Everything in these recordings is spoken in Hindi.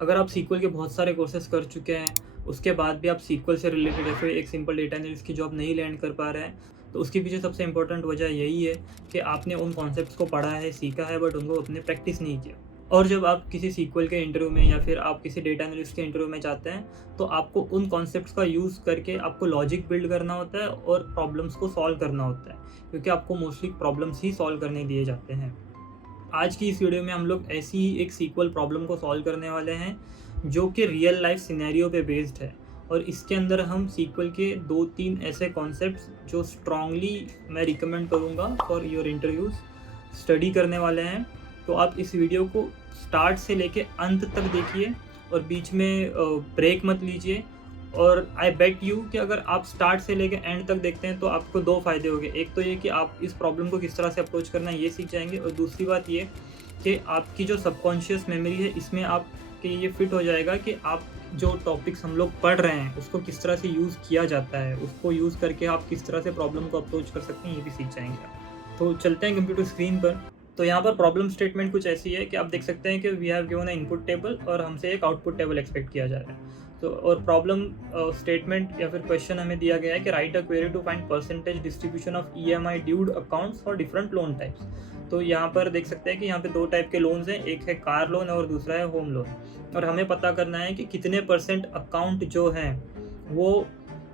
अगर आप सीक्वल के बहुत सारे कोर्सेज कर चुके हैं, उसके बाद भी आप सीक्वल से रिलेटेड या फिर एक सिंपल डेटा एनालिस्ट की जॉब नहीं लैंड कर पा रहे हैं, तो उसके पीछे सबसे इम्पोर्टेंट वजह यही है कि आपने उन कॉन्सेप्ट्स को पढ़ा है, सीखा है, बट उनको अपने प्रैक्टिस नहीं किया। और जब आप किसी सीक्वल के इंटरव्यू में या फिर आप किसी डेटा एनालिस्ट के इंटरव्यू में जाते हैं, तो आपको उन कॉन्सेप्ट्स का यूज़ करके आपको लॉजिक बिल्ड करना होता है और प्रॉब्लम्स को सॉल्व करना होता है, क्योंकि आपको मोस्टली प्रॉब्लम्स ही सॉल्व करने दिए जाते हैं। आज की इस वीडियो में हम लोग ऐसी ही एक सीक्वल प्रॉब्लम को सॉल्व करने वाले हैं जो कि रियल लाइफ सिनेरियो पे बेस्ड है, और इसके अंदर हम सीक्वल के 2-3 ऐसे कॉन्सेप्ट्स जो स्ट्रांगली मैं रिकमेंड करूँगा फॉर योर इंटरव्यूज़ स्टडी करने वाले हैं। तो आप इस वीडियो को स्टार्ट से लेके अंत तक देखिए और बीच में ब्रेक मत लीजिए। और आई बेट यू कि अगर आप स्टार्ट से लेके एंड तक देखते हैं तो आपको 2 फ़ायदे होंगे। एक तो ये कि आप इस प्रॉब्लम को किस तरह से अप्रोच करना है ये सीख जाएंगे, और दूसरी बात ये कि आपकी जो सबकॉन्शियस मेमोरी है इसमें आपके ये फिट हो जाएगा कि आप जो टॉपिक्स हम लोग पढ़ रहे हैं उसको किस तरह से यूज़ किया जाता है, उसको यूज़ करके आप किस तरह से प्रॉब्लम को अप्रोच कर सकते हैं ये भी सीख जाएंगे आप। तो चलते हैं कंप्यूटर स्क्रीन पर। तो यहाँ पर प्रॉब्लम स्टेटमेंट कुछ ऐसी है कि आप देख सकते हैं कि we have given a input table और हमसे एक आउटपुट टेबल एक्सपेक्ट किया जा रहा है। तो और प्रॉब्लम स्टेटमेंट या फिर क्वेश्चन हमें दिया गया है कि write a query to find percentage distribution of EMI due accounts for different loan types. तो यहाँ पर देख सकते हैं कि यहाँ पे 2 टाइप के लोन्स हैं, एक है कार लोन और दूसरा है होम लोन। और हमें पता करना है कि कितने परसेंट अकाउंट जो हैं वो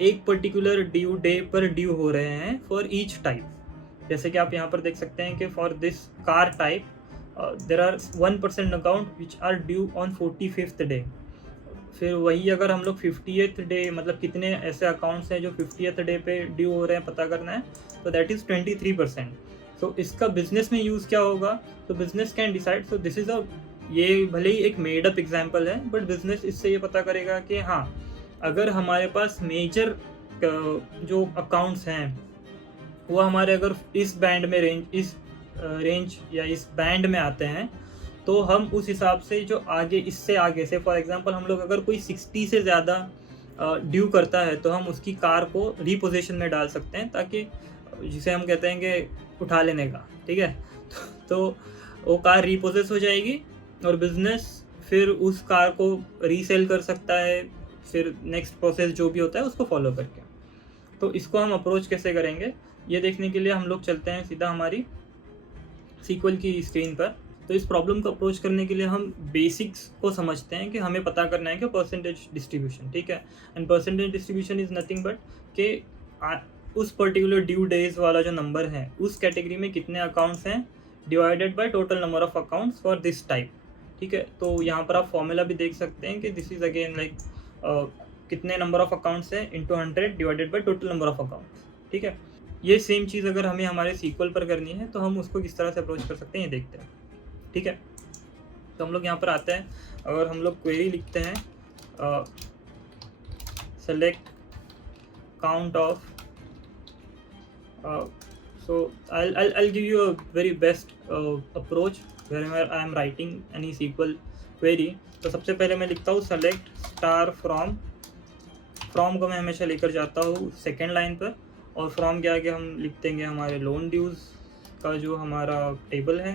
एक पर्टिकुलर ड्यू डे पर ड्यू हो रहे हैं फॉर ईच टाइप। जैसे कि आप यहाँ पर देख सकते हैं कि for this car type there are 1% account which are due on 45th day. फिर वही अगर हम लोग 50th डे मतलब कितने ऐसे अकाउंट्स हैं जो 50th डे पे ड्यू हो रहे हैं पता करना है, तो दैट इज़ 23%। सो इसका बिजनेस में यूज़ क्या होगा, तो business can decide. So this is a, ये भले ही एक मेड अप एग्जाम्पल है, बट बिजनेस इससे ये पता करेगा कि हाँ, अगर हमारे पास मेजर जो अकाउंट्स हैं वो हमारे अगर इस बैंड में रेंज या इस बैंड में आते हैं, तो हम उस हिसाब से जो आगे इससे आगे से फॉर एग्जांपल हम लोग अगर कोई 60 से ज़्यादा ड्यू करता है तो हम उसकी कार को रीपोजीशन में डाल सकते हैं, ताकि जिसे हम कहते हैं कि उठा लेने का, ठीक है। तो वो कार रीपोजेस हो जाएगी और बिजनेस फिर उस कार को रीसेल कर सकता है, फिर नेक्स्ट प्रोसेस जो भी होता है उसको फॉलो करके। तो इसको हम अप्रोच कैसे करेंगे ये देखने के लिए हम लोग चलते हैं सीधा हमारी सीक्वल की स्क्रीन पर। तो इस प्रॉब्लम को अप्रोच करने के लिए हम बेसिक्स को समझते हैं कि हमें पता करना है कि परसेंटेज डिस्ट्रीब्यूशन, ठीक है। And percentage distribution is nothing but कि उस पर्टिकुलर ड्यू डेज वाला जो नंबर है उस कैटेगरी में कितने अकाउंट्स हैं divided by total number of accounts for this type, ठीक है। तो यहाँ पर आप फॉर्मूला भी देख सकते हैं कि दिस इज़ अगेन लाइक कितने नंबर ऑफ अकाउंट्स हैं into 100 divided by total number of accounts, ठीक है। ये सेम चीज़ अगर हमें हमारे सीक्वल पर करनी है तो हम उसको किस तरह से अप्रोच कर सकते हैं ये देखते हैं, ठीक है। तो हम लोग यहाँ पर आते हैं, अगर हम लोग क्वेरी लिखते हैं select count of, so I'll give you a very best approach whenever I am writing any SQL query। तो सबसे पहले मैं लिखता हूँ सेलेक्ट स्टार फ्रॉम को मैं हमेशा लेकर जाता हूँ सेकेंड लाइन पर, और फ्रॉम के आगे हम लिख देंगे हमारे लोन ड्यूज़ का जो हमारा टेबल है,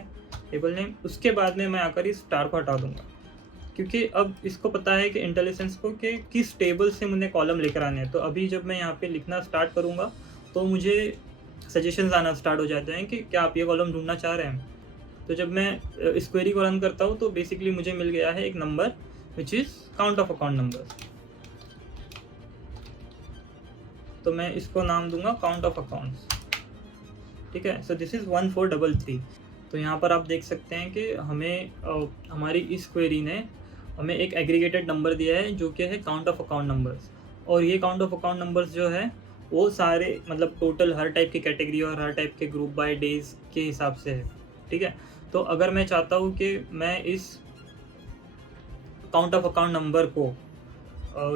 टेबल नेम। उसके बाद में मैं आकर इस स्टार को हटा दूंगा, क्योंकि अब इसको पता है कि इंटेलिजेंस को कि किस टेबल से मुझे कॉलम लेकर आने हैं। तो अभी जब मैं यहाँ पे लिखना स्टार्ट करूँगा तो मुझे सजेशंस आना स्टार्ट हो जाते हैं कि क्या आप ये कॉलम ढूंढना चाह रहे हैं। तो जब मैं इस क्वेरी को रन करता हूँ तो बेसिकली मुझे मिल गया है एक number which is count of account numbers. तो मैं इसको नाम दूंगा काउंट ऑफ अकाउंट्स, ठीक है। So this is 1433। तो यहाँ पर आप देख सकते हैं कि हमें हमारी इस क्वेरी ने हमें एक एग्रीगेटेड नंबर दिया है जो कि है काउंट ऑफ अकाउंट नंबर्स। और ये काउंट ऑफ अकाउंट नंबर्स जो है वो सारे मतलब टोटल हर टाइप की कैटेगरी और हर टाइप के ग्रुप बाय डेज के हिसाब से है, ठीक है। तो अगर मैं चाहता हूँ कि मैं इस काउंट ऑफ अकाउंट नंबर को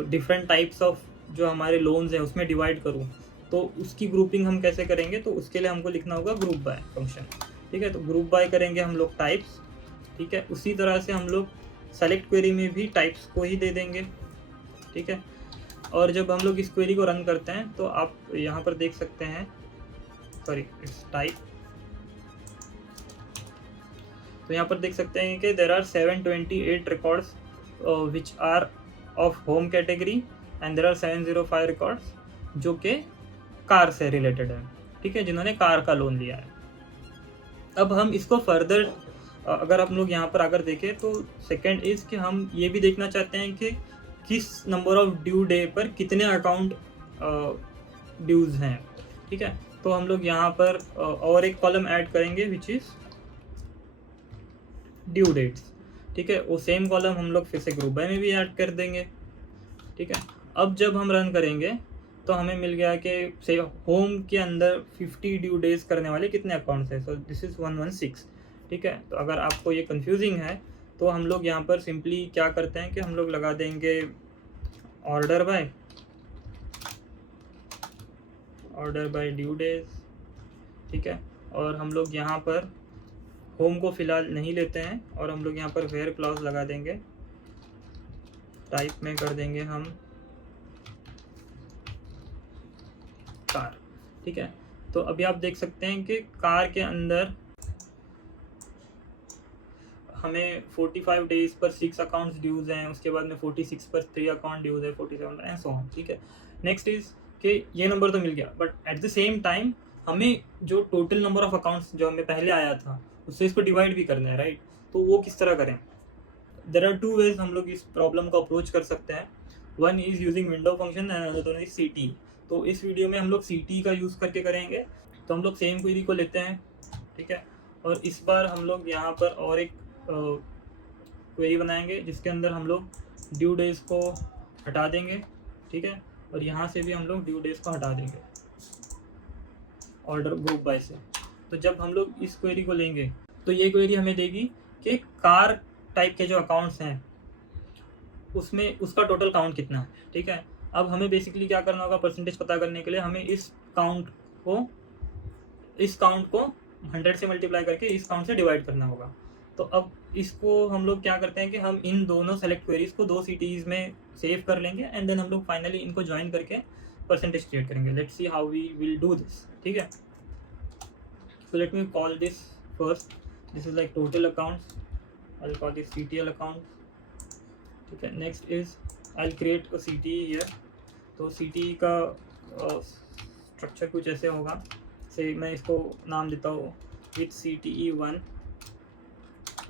डिफरेंट टाइप्स ऑफ जो हमारे लोन्स हैं उसमें डिवाइड करूँ, तो उसकी ग्रुपिंग हम कैसे करेंगे, तो उसके लिए हमको लिखना होगा ग्रुप बाय फंक्शन, ठीक है। तो ग्रुप बाय करेंगे हम लोग टाइप्स, ठीक है। उसी तरह से हम लोग सेलेक्ट क्वेरी में भी टाइप्स को ही दे देंगे, ठीक है। और जब हम लोग इस क्वेरी को रन करते हैं तो आप यहाँ पर देख सकते हैं, सॉरी इट्स टाइप। तो यहाँ पर देख सकते हैं कि there are 728 records which are of home category and there are 705 records जो कि कार से रिलेटेड है, ठीक है, जिन्होंने कार का लोन लिया है। अब हम इसको फर्दर अगर आप लोग यहाँ पर आकर देखें तो सेकंड इज कि हम ये भी देखना चाहते हैं कि किस नंबर ऑफ ड्यू डे पर कितने अकाउंट ड्यूज हैं, ठीक है। तो हम लोग यहाँ पर और एक कॉलम ऐड करेंगे विच इज ड्यू डेट्स, ठीक है। वो सेम कॉलम हम लोग फिर से ग्रुप बाय में भी ऐड कर देंगे, ठीक है। अब जब हम रन करेंगे तो हमें मिल गया कि से होम के अंदर 50 ड्यू डेज करने वाले कितने अकाउंट्स हैं, सो दिस इज़ 116, ठीक है। तो अगर आपको ये कंफ्यूजिंग है तो हम लोग यहाँ पर सिंपली क्या करते हैं कि हम लोग लगा देंगे ऑर्डर बाय ड्यू डेज, ठीक है। और हम लोग यहाँ पर होम को फ़िलहाल नहीं लेते हैं और हम लोग यहाँ पर वेयर क्लॉज लगा देंगे, टाइप में कर देंगे हम कार, ठीक है। तो अभी आप देख सकते हैं कि कार के अंदर हमें 45 डेज पर 6 अकाउंट्स ड्यूज हैं, उसके बाद में 46 पर 3 अकाउंट ड्यूज है, 47 पर एंड सो ऑन, ठीक है। नेक्स्ट इज कि ये नंबर तो मिल गया, but at the same time हमें जो टोटल नंबर ऑफ अकाउंट्स जो हमें पहले आया था उससे इसको डिवाइड भी करना है, राइट। तो वो किस तरह करें? देर आर 2 वेज हम लोग इस प्रॉब्लम को अप्रोच कर सकते हैं। One is using window function and other is CT। तो इस वीडियो में हम लोग CT का यूज़ करके करेंगे। तो हम लोग सेम क्वेरी को लेते हैं, ठीक है। और इस बार हम लोग यहाँ पर और एक क्वेरी बनाएंगे जिसके अंदर हम लोग ड्यू डेज को हटा देंगे, ठीक है। और यहाँ से भी हम लोग ड्यू डेज को हटा देंगे ऑर्डर ग्रुप बाय से। तो जब हम लोग इस क्वेरी को लेंगे तो ये क्वेरी हमें देगी कि कार टाइप के जो अकाउंट्स हैं उसमें उसका टोटल काउंट कितना है, ठीक है। अब हमें बेसिकली क्या करना होगा, परसेंटेज पता करने के लिए हमें इस काउंट को 100 से मल्टीप्लाई करके इस काउंट से डिवाइड करना होगा। तो अब इसको हम लोग क्या करते हैं कि हम इन दोनों सेलेक्ट क्वेरीज को 2 CTs में सेव कर लेंगे एंड देन हम लोग फाइनली इनको ज्वाइन करके परसेंटेज क्रिएट करेंगे। Let's see how we will do this, ठीक है। So let me call this first. This is like total accounts. I'll call this CTL accounts. Okay. Next is I'll create a CTE here. तो CTE का स्ट्रक्चर कुछ ऐसे होगा, से मैं इसको नाम देता हूँ with CTE1।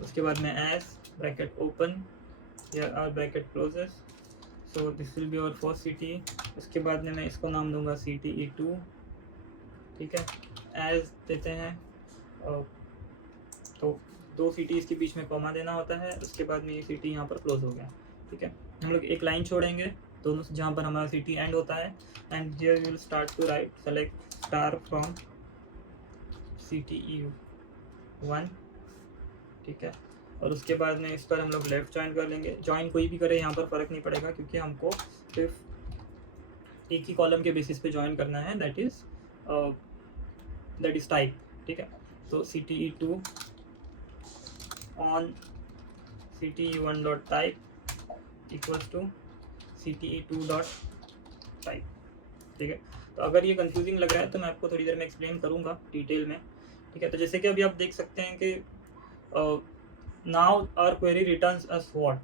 उसके बाद में as bracket open, here are bracket closes. So this will be our first CTE। उसके बाद में मैं इसको नाम दूंगा CTE2, ठीक है। एज देते हैं तो 2 CTs के बीच में कॉमा देना होता है। उसके बाद में ये CT यहाँ पर क्लोज हो गया, ठीक है। हम लोग एक लाइन छोड़ेंगे दोनों जहाँ पर हमारा CT एंड होता है and here will start to write select star from CTE1, ठीक है। और उसके बाद में इस पर हम लोग लेफ्ट ज्वाइन कर लेंगे। ज्वाइन कोई भी करे यहाँ पर फ़र्क नहीं पड़ेगा क्योंकि हमको सिर्फ एक ही कॉलम के बेसिस पे ज्वाइन करना है, दैट इज टाइप, ठीक है। तो CTE2 on CTE1 dot type equals to CTE2 dot type, ठीक है। तो अगर ये कंफ्यूजिंग लग रहा है तो मैं आपको थोड़ी देर में एक्सप्लेन करूँगा डिटेल में, ठीक है। तो जैसे कि अभी आप देख सकते हैं कि now our query returns us what.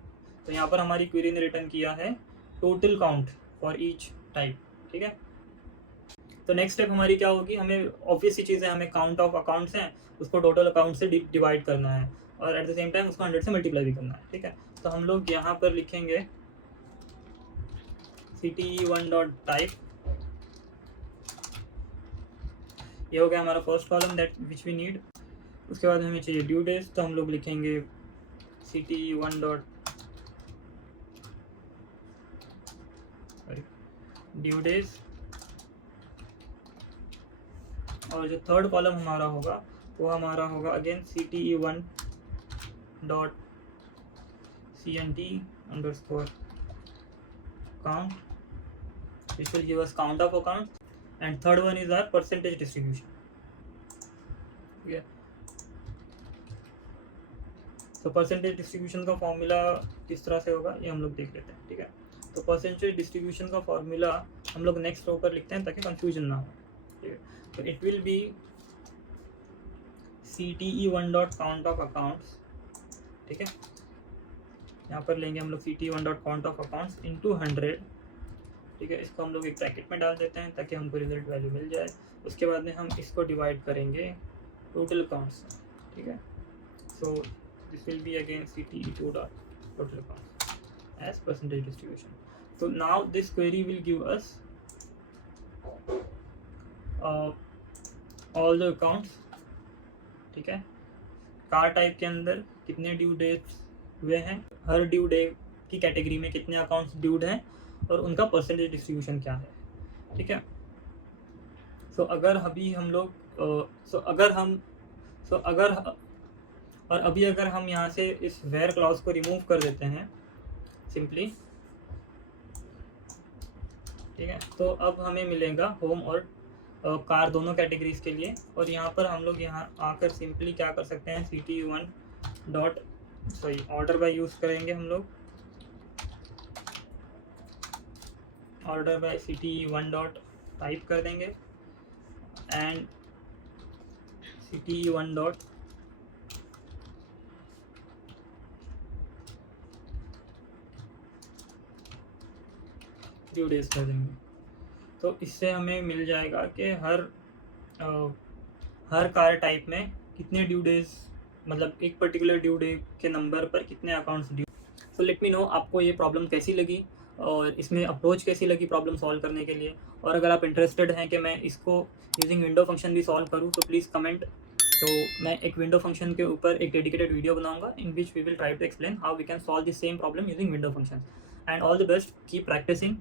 तो यहाँ पर हमारी क्वेरी ने रिटर्न किया है total count for each type, ठीक है। तो नेक्स्ट स्टेप हमारी क्या होगी, हमें ऑब्वियस सी चीज़ है, हमें काउंट ऑफ अकाउंट्स हैं उसको टोटल अकाउंट से डिवाइड करना है और एट द सेम टाइम उसको 100 से मल्टीप्लाई भी करना है, ठीक है। तो हम लोग यहाँ पर लिखेंगे CTE1 डॉट टाइप, ये हो गया हमारा first column that which we need. उसके बाद हमें चाहिए ड्यू डेज, तो हम लोग लिखेंगे CTE1 डॉट ड्यू डेज। और जो थर्ड कॉलम हमारा होगा वो हमारा होगा again CTE1 dot CNT underscore count, which will give us count of account, and third one is our percentage distribution, ठीक है। तो परसेंटेज डिस्ट्रीब्यूशन का फॉर्मूला किस तरह से होगा ये हम लोग देख लेते हैं, ठीक है। तो परसेंटेज डिस्ट्रीब्यूशन का फॉर्मूला हम लोग नेक्स्ट रो पर लिखते हैं ताकि कंफ्यूजन ना हो, ठीक है। तो it will be CTE1 dot count of accounts, ठीक है, यहाँ पर लेंगे हम लोग CT1.count ऑफ अकाउंट्स इंटू 100, ठीक है। इसको हम लोग एक ब्रैकेट में डाल देते हैं ताकि हमको रिजल्ट वैल्यू मिल जाए। उसके बाद में हम इसको डिवाइड करेंगे टोटल अकाउंट्स, ठीक है। So this will be again CT2.total accounts as percentage distribution. So now this query will give us all the accounts, ठीक है। कार टाइप के अंदर कितने ड्यू डेट्स हुए हैं, हर ड्यू डे की कैटेगरी में कितने अकाउंट्स ड्यूड हैं और उनका परसेंटेज डिस्ट्रीब्यूशन क्या है, ठीक है। सो अगर अभी हम लोग अगर हम यहाँ से इस वेयर क्लॉज को रिमूव कर देते हैं सिंपली, ठीक है, तो अब हमें मिलेगा होम और कार दोनों कैटेगरीज के लिए। और यहाँ पर हम लोग यहाँ आकर सिंपली क्या कर सकते हैं, ऑर्डर बाय यूज़ करेंगे हम लोग, order by CT1 dot type कर देंगे and CT1 dot due days कर देंगे। तो इससे हमें मिल जाएगा कि हर कार टाइप में कितने ड्यू डेज, मतलब एक पर्टिकुलर ड्यू डे के नंबर पर कितने accounts due. So let me know आपको ये प्रॉब्लम कैसी लगी और इसमें अप्रोच कैसी लगी प्रॉब्लम सॉल्व करने के लिए। और अगर आप इंटरेस्टेड हैं कि मैं इसको यूजिंग विंडो फंक्शन भी सॉल्व करूँ तो प्लीज़ कमेंट। तो मैं एक विंडो फंक्शन के ऊपर एक डेडिकेटेड वीडियो बनाऊंगा in which we will try to explain how we can solve the same problem using window function. And all the best, keep practising.